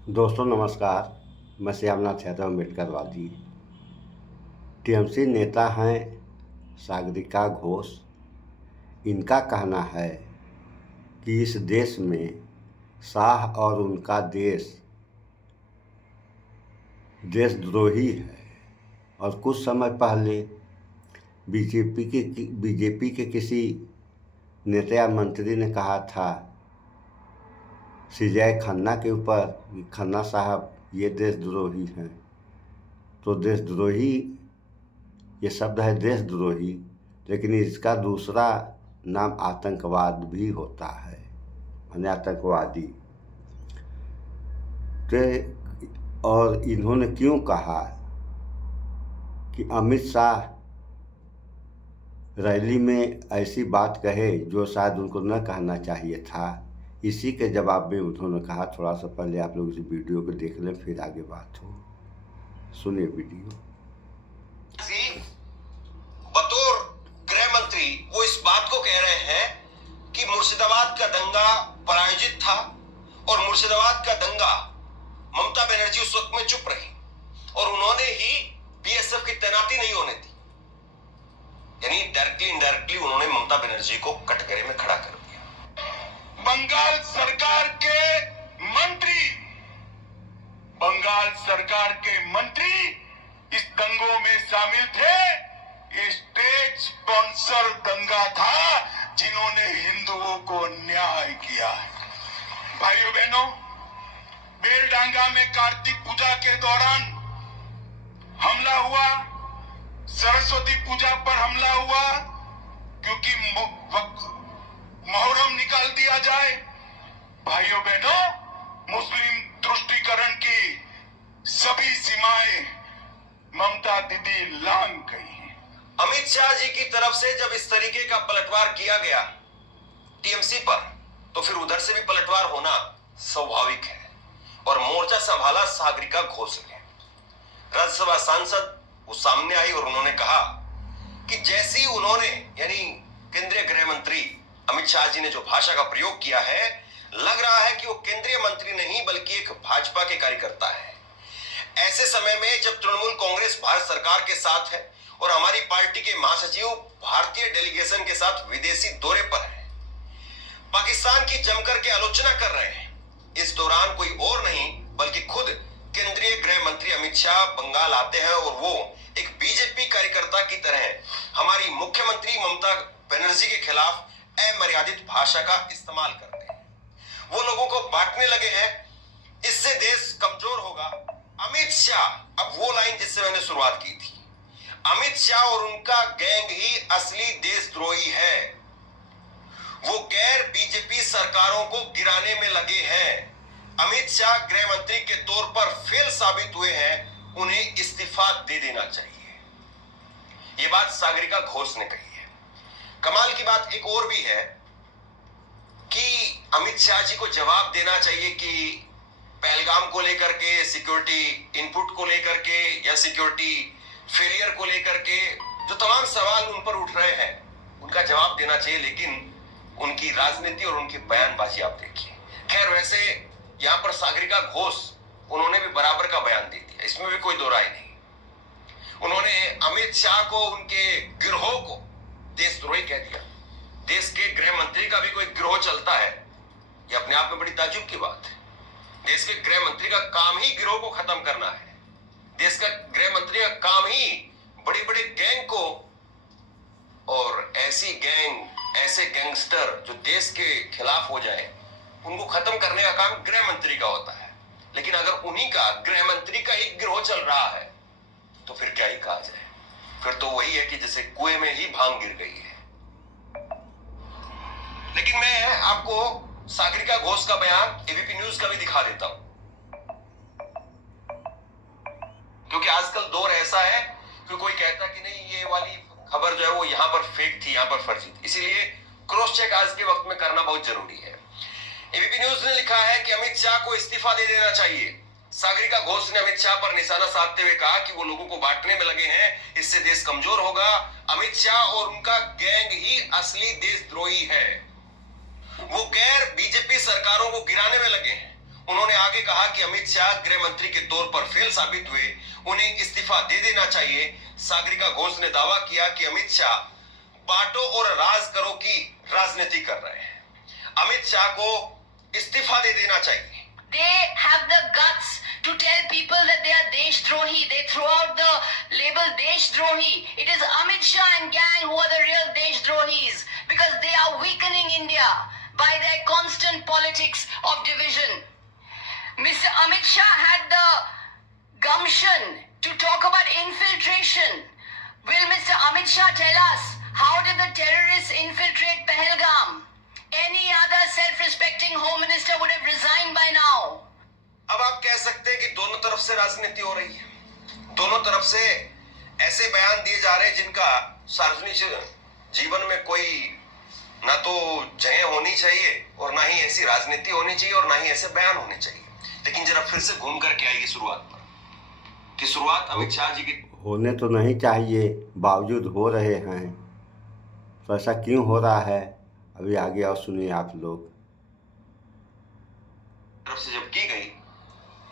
दोस्तों नमस्कार। मैं श्यामनाथ यादव अम्बेडकरवादी। टीएमसी नेता हैं सागरिका घोष। इनका कहना है कि इस देश में शाह और उनका देश देशद्रोही है। और कुछ समय पहले बीजेपी के किसी नेता या मंत्री ने कहा था सीजे खन्ना के ऊपर कि खन्ना साहब ये देशद्रोही हैं। तो देशद्रोही, ये शब्द है देशद्रोही, लेकिन इसका दूसरा नाम आतंकवाद भी होता है, यानी आतंकवादी। तो और इन्होंने क्यों कहा कि अमित शाह रैली में ऐसी बात कहे जो शायद उनको न कहना चाहिए था। इसी के जवाब में उन्होंने कहा, थोड़ा सा पहले आप लोग इस वीडियो को देख लें फिर आगे बात हो। सुनिए वीडियो। बतौर गृह मंत्री वो इस बात को कह रहे हैं कि मुर्शिदाबाद का दंगा प्रायोजित था और मुर्शिदाबाद का दंगा ममता बनर्जी उस वक्त में चुप रही और उन्होंने ही बीएसएफ की तैनाती नहीं होने दी। यानी डायरेक्टली इनडायरेक्टली उन्होंने ममता बनर्जी को कटघरे में खड़ा कर दिया। बंगाल सरकार के मंत्री इस दंगों में शामिल थे। ये स्टेट स्पॉन्सर दंगा था जिन्होंने हिंदुओं को न्याय किया है। भाइयों बहनों, बेलडांगा में कार्तिक पूजा के दौरान हमला हुआ, सरस्वती पूजा पर हमला हुआ क्योंकि मुहर्रम निकाल दिया जाए। भाइयों बहनों, मुस्लिम तुष्टीकरण की सभी सीमाएं ममता दीदी लांघ गई हैं। अमित शाह जी की तरफ से जब इस तरीके का पलटवार किया गया टीएमसी पर, तो फिर उधर से भी पलटवार होना स्वाभाविक है और मोर्चा संभाला सागरिका घोष ने। राज्यसभा सांसद वो सामने आई और उन्होंने कहा कि जैसी उन्होंने यानी केंद्रीय गृह मंत्री अमित शाह जी ने जो भाषा का प्रयोग किया है, लग रहा है कि वो केंद्रीय मंत्री नहीं बल्कि एक भाजपा के कार्यकर्ता है। ऐसे समय में जब तृणमूल कांग्रेस भारत सरकार के साथ है और हमारी पार्टी के महासचिव भारतीय डेलीगेशन के साथ विदेशी दौरे पर है, पाकिस्तान की जमकर के आलोचना कर रहे हैं, इस दौरान कोई और नहीं बल्कि खुद केंद्रीय गृह मंत्री अमित शाह बंगाल आते हैं और वो एक बीजेपी कार्यकर्ता की तरह हमारी मुख्यमंत्री ममता बनर्जी के खिलाफ अमर्यादित भाषा का इस्तेमाल करते हैं। वो लोगों को बांटने लगे हैं, इससे देश कमजोर होगा। अमित शाह, अब वो लाइन जिससे मैंने शुरुआत की थी, अमित शाह और उनका गैंग ही असली देशद्रोही है। वो गैर बीजेपी सरकारों को गिराने में लगे हैं। अमित शाह गृह मंत्री के तौर पर फेल साबित हुए हैं, उन्हें इस्तीफा दे देना चाहिए। ये बात सागरिका घोष ने कही है। कमाल की बात एक और भी है कि अमित शाह जी को जवाब देना चाहिए कि पहलगाम को लेकर के, सिक्योरिटी इनपुट को लेकर के या सिक्योरिटी फेलियर को लेकर के जो तमाम सवाल उन पर उठ रहे हैं, उनका जवाब देना चाहिए। लेकिन उनकी राजनीति और उनकी बयानबाजी आप देखिए। खैर, वैसे यहां पर सागरिका घोष उन्होंने भी बराबर का बयान दे दिया, इसमें भी कोई दो राय नहीं। उन्होंने अमित शाह को, उनके गिरोह को देशद्रोही कह दिया। देश के गृह मंत्री का भी कोई गिरोह चलता है, यह अपने आप में बड़ी ताज्जुब की बात है। देश के गृह मंत्री का काम ही गिरोह को खत्म करना है। देश का गृह मंत्री का काम ही बड़ी बड़ी गैंग को, और ऐसी गैंग, ऐसे गैंगस्टर जो देश के खिलाफ हो जाए, उनको खत्म करने का काम गृह मंत्री का होता है। लेकिन अगर उन्हीं का, गृह मंत्री का ही गिरोह चल रहा है, तो फिर क्या ही कहा जाए। फिर तो वही है कि जैसे कुएं में ही भांग गिर गई है। लेकिन मैं आपको सागरिका घोष का बयान एबीपी न्यूज का भी दिखा देता हूं, क्योंकि आजकल दौर ऐसा है कि कोई कहता कि नहीं, ये वाली खबर जो है वो यहां पर फेक थी, यहां पर फर्जी थी। इसीलिए क्रॉस चेक आज के वक्त में करना बहुत जरूरी है। एबीपी न्यूज ने लिखा है कि अमित शाह को इस्तीफा दे देना चाहिए। सागरिका घोष ने अमित शाह पर निशाना साधते हुए कहा कि वो लोगों को बांटने में लगे हैं, इससे देश कमजोर होगा। अमित शाह और उनका गैंग ही असली देशद्रोही है। वो गैर बीजेपी सरकारों को गिराने में लगे हैं, उन्होंने आगे कहा कि अमित शाह गृह मंत्री के तौर पर फेल साबित हुए, उन्हें इस्तीफा दे देना चाहिए। सागरिका घोष ने दावा किया कि अमित शाह बांटो और राज करो की राजनीति कर रहे हैं। अमित शाह को इस्तीफा दे देना चाहिए। They have the guts to tell people that they are Deshdrohi. They throw out the label Deshdrohi. It is Amit Shah and gang who are the real Deshdrohis because they are weakening India by their constant politics of division. Mr. Amit Shah had the gumption to talk about infiltration. Will Mr. Amit Shah tell us how did the terrorists infiltrate Pahalgam? Any other self-respecting home minister would have resigned by now. अब आप कह सकते हैं कि दोनों तरफ से राजनीति हो रही है, दोनों तरफ से ऐसे बयान दिए जा रहे हैं जिनका सार्वजनिक जीवन में कोई ना तो जगह होनी चाहिए और ना ही ऐसी राजनीति होनी चाहिए और ना ही ऐसे बयान होने चाहिए। लेकिन जरा फिर से घूम करके आइए शुरुआत पर कि शुरुआत अमित शाह जी की होने तो नहीं चाहिए, बावजूद हो रहे हैं। तो ऐसा क्यों हो रहा है, अभी आगे और सुनिए आप लोग। तरफ से जब की गई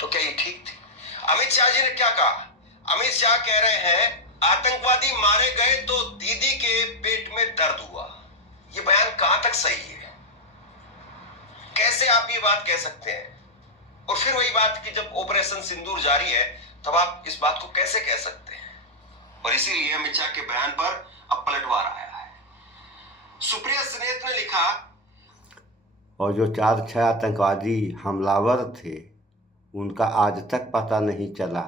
तो क्या ये ठीक थी? अमित शाह जी ने क्या कहा? अमित शाह कह रहे हैं आतंकवादी मारे गए तो दीदी के पेट में दर्द हुआ। ये बयान कहां तक सही है? कैसे आप ये बात कह सकते हैं? और फिर वही बात कि जब ऑपरेशन सिंदूर जारी है तब आप इस बात को कैसे कह सकते हैं? और इसीलिए अमित शाह के बयान पर अब पलटवार आया है। सुप्रिया स्नेत ने लिखा, और जो 4-6 आतंकवादी हमलावर थे उनका आज तक पता नहीं चला।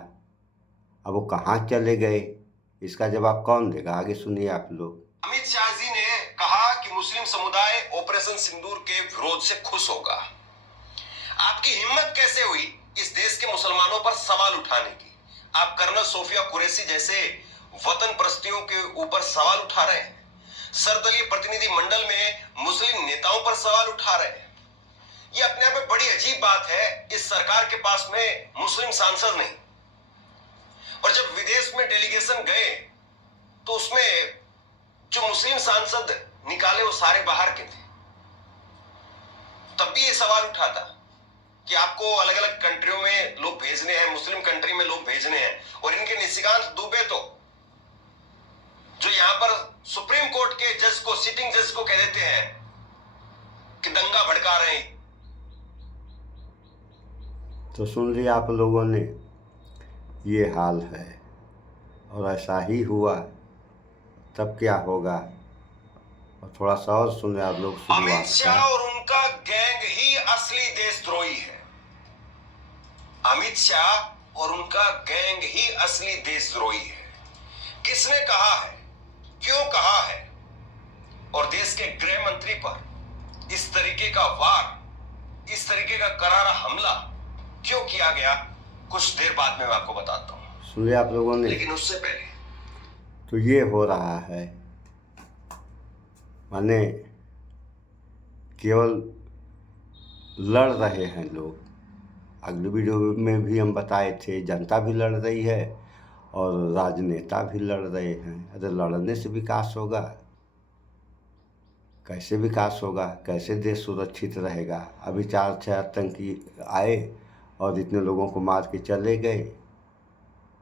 अब वो कहाँ चले गए, इसका जवाब कौन देगा? आगे सुनिए आप लोग। अमित शाह जी ने कहा कि मुस्लिम समुदाय ऑपरेशन सिंदूर के विरोध से खुश होगा। आपकी हिम्मत कैसे हुई इस देश के मुसलमानों पर सवाल उठाने की? आप कर्नल सोफिया कुरैशी जैसे वतन परस्तियों के ऊपर सवाल उठा रहे हैं। सर्वदलीय प्रतिनिधि मंडल में मुस्लिम नेताओं पर सवाल उठा रहे हैं। यह अपने आप में बड़ी अजीब बात है। इस सरकार के पास में मुस्लिम सांसद नहीं, और जब विदेश में डेलीगेशन गए तो उसमें जो मुस्लिम सांसद निकाले वो सारे बाहर के थे। तब भी ये सवाल उठा था कि आपको अलग अलग कंट्रियों में लोग भेजने हैं, मुस्लिम कंट्री में लोग भेजने हैं, और इनके निशिकांत दुबे तो जो यहां पर सुप्रीम कोर्ट के जज को, सिटिंग जज को कह देते हैं कि दंगा भड़का रहे हैं। तो सुन लिया आप लोगों ने, ये हाल है। और ऐसा ही हुआ तब क्या होगा, और थोड़ा सा और सुने आप लोग। अमित शाह और उनका गैंग ही असली देशद्रोही है। अमित शाह और उनका गैंग ही असली देशद्रोही है। किसने कहा है, क्यों कहा है, और देश के गृह मंत्री पर इस तरीके का वार, इस तरीके का करारा हमला क्यों किया गया, कुछ देर बाद में मैं आपको बताता हूं। सुनिए आप लोगों ने। लेकिन उससे पहले तो ये हो रहा है, माने केवल लड़ रहे हैं लोग। अगली वीडियो में भी हम बताए थे, जनता भी लड़ रही है और राजनेता भी लड़ रहे हैं। अरे लड़ने से विकास होगा? कैसे विकास होगा, कैसे देश सुरक्षित रहेगा? अभी 4-6 आतंकी आए और इतने लोगों को मार के चले गए,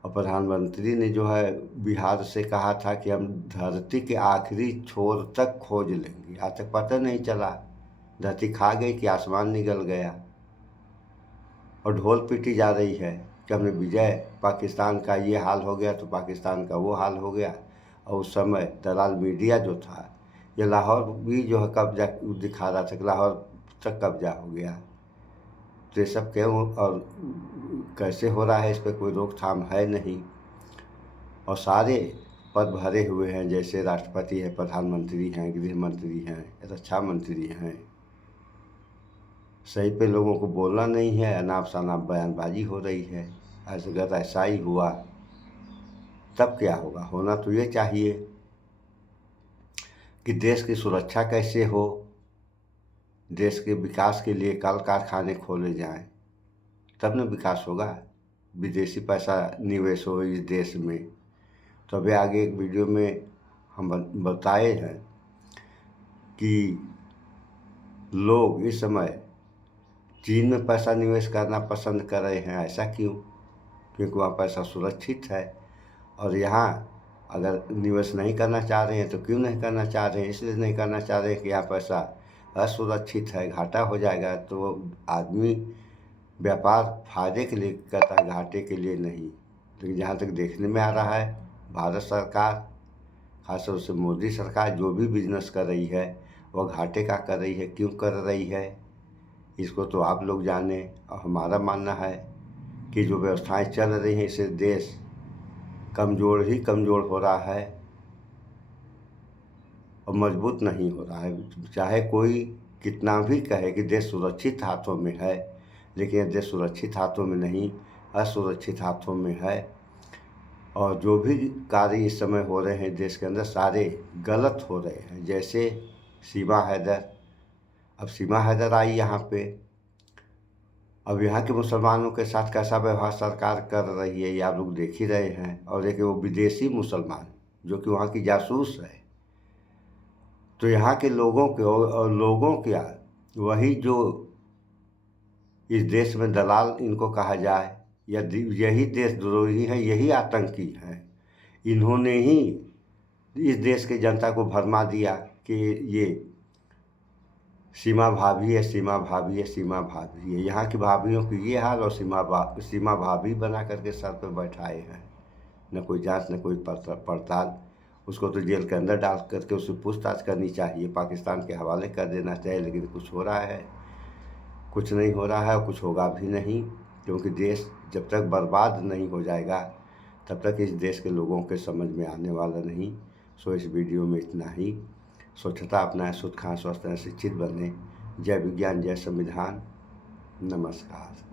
और प्रधानमंत्री ने जो है बिहार से कहा था कि हम धरती के आखिरी छोर तक खोज लेंगे। आज तक पता नहीं चला, धरती खा गई कि आसमान निकल गया। और ढोल पीटी जा रही है कि हमने विजय, पाकिस्तान का ये हाल हो गया तो पाकिस्तान का वो हाल हो गया। और उस समय दलाल मीडिया जो था, ये लाहौर भी जो है कब्जा दिखा रहा था कि लाहौर तक कब्जा हो गया। तो ये सब क्यों और कैसे हो रहा है, इस पर कोई रोकथाम है नहीं। और सारे पद भरे हुए हैं, जैसे राष्ट्रपति है, प्रधानमंत्री हैं, गृह मंत्री हैं, रक्षा मंत्री हैं। सही पे लोगों को बोलना नहीं है, अनाप शनाप बयानबाजी हो रही है। अगर ऐसा ही हुआ तब क्या होगा? होना तो ये चाहिए कि देश की सुरक्षा कैसे हो, देश के विकास के लिए कल कारखाने खोले जाएं, तब न विकास होगा। विदेशी पैसा निवेश हो इस देश में। तो अभी आगे एक वीडियो में हम बताए हैं कि लोग इस समय चीन में पैसा निवेश करना पसंद कर रहे हैं। ऐसा क्यों? क्योंकि वहाँ पैसा सुरक्षित है। और यहाँ अगर निवेश नहीं करना चाह रहे हैं तो क्यों नहीं करना चाह रहे हैं? इसलिए नहीं करना चाह रहे हैं कि यहाँ पैसा असुरक्षित है, घाटा हो जाएगा। तो आदमी व्यापार फायदे के लिए करता है, घाटे के लिए नहीं। लेकिन जहाँ तक देखने में आ रहा है, भारत सरकार, खासतौर से मोदी सरकार जो भी बिजनेस कर रही है वह घाटे का कर रही है। क्यों कर रही है इसको तो आप लोग जाने। और हमारा मानना है कि जो व्यवस्थाएं चल रही हैं इससे देश कमज़ोर ही कमज़ोर हो रहा है और मजबूत नहीं हो रहा है। चाहे कोई कितना भी कहे कि देश सुरक्षित हाथों में है, लेकिन यह देश सुरक्षित हाथों में नहीं, असुरक्षित हाथों में है। और जो भी कार्य इस समय हो रहे हैं देश के अंदर सारे गलत हो रहे हैं। जैसे सीमा हैदर, अब सीमा हैदर आई यहाँ पे, अब यहाँ के मुसलमानों के साथ कैसा व्यवहार सरकार कर रही है ये आप लोग देख ही रहे हैं। और एक वो विदेशी मुसलमान जो कि वहाँ की जासूस है। तो यहाँ के लोगों के और लोगों क्या वही जो इस देश में दलाल इनको कहा जाए, या यही देशद्रोही हैं, यही आतंकी हैं। इन्होंने ही इस देश के जनता को भरमा दिया कि ये सीमा भाभी है, सीमा भाभी है, सीमा भाभी है। यहाँ की भाभियों की ये हाल, और सीमा भाभी बना करके सर पे बैठाए हैं। न कोई जांच, न कोई पड़ताल। उसको तो जेल के अंदर डाल करके उससे पूछताछ करनी चाहिए, पाकिस्तान के हवाले कर देना चाहिए। लेकिन कुछ हो रहा है? कुछ नहीं हो रहा है और कुछ होगा भी नहीं। क्योंकि देश जब तक बर्बाद नहीं हो जाएगा तब तक इस देश के लोगों के समझ में आने वाला नहीं। सो इस वीडियो में इतना ही। स्वच्छता अपनाएं, शुद्ध खाएं, स्वस्थ रहें, शिक्षित बने। जय विज्ञान, जय संविधान। नमस्कार।